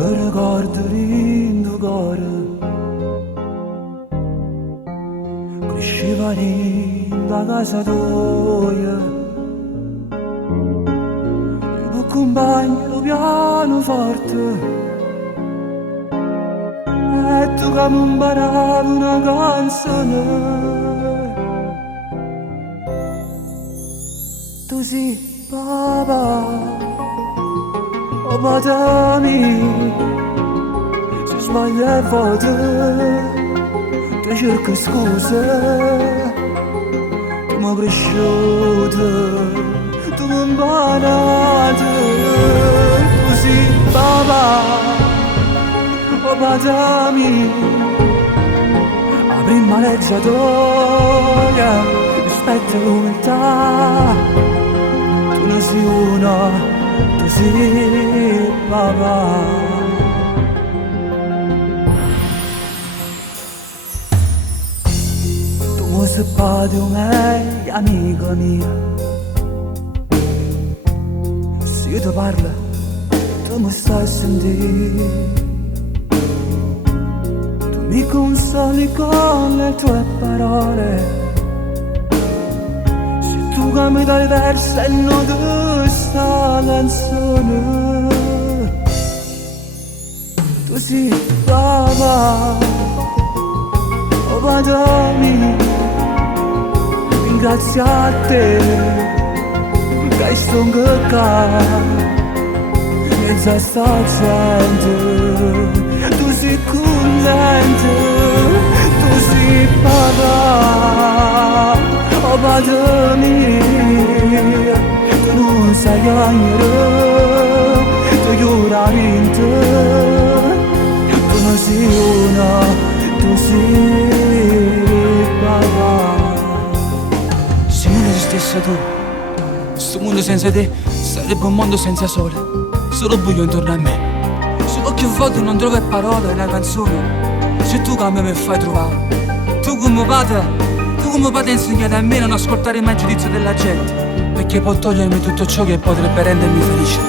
Ti ricordo lindo cuore, cresceva da casa tua, il compagno lo pianoforte, e tu che mi imparavi una canzone. Tu sei papà, oh padami, se sbaglio a volte ti cerco scuse. Tu mi hai cresciuto, tu mi hai imparato. Tu sei papà, oh padami, la prima leggiatoria, rispetto e umiltà. Tu non sei uno, tu sei papà. Tu mi sei padre meglio amico mio. Se io ti parlo, tu mi stai a sentire. Tu mi consoli con le tue parole. Tu che mi dai verso e non ti sta canzone. Tu sei papà, oh padami, ringrazio a te che sono qua mezzo a sta gente. Tu sei contento, tu sei papà, oh padre mio, tu non sai cagnere, tu giuramento, tu non sei una, tu sei papà. Se non esistesse tu, questo mondo senza te sarebbe un mondo senza sole, solo buio intorno a me. Solo che volte non trovo parole nella canzone. Se tu come mi fai trovare, tu come padre insegnate a me a non ascoltare mai il giudizio della gente, perché può togliermi tutto ciò che potrebbe rendermi felice.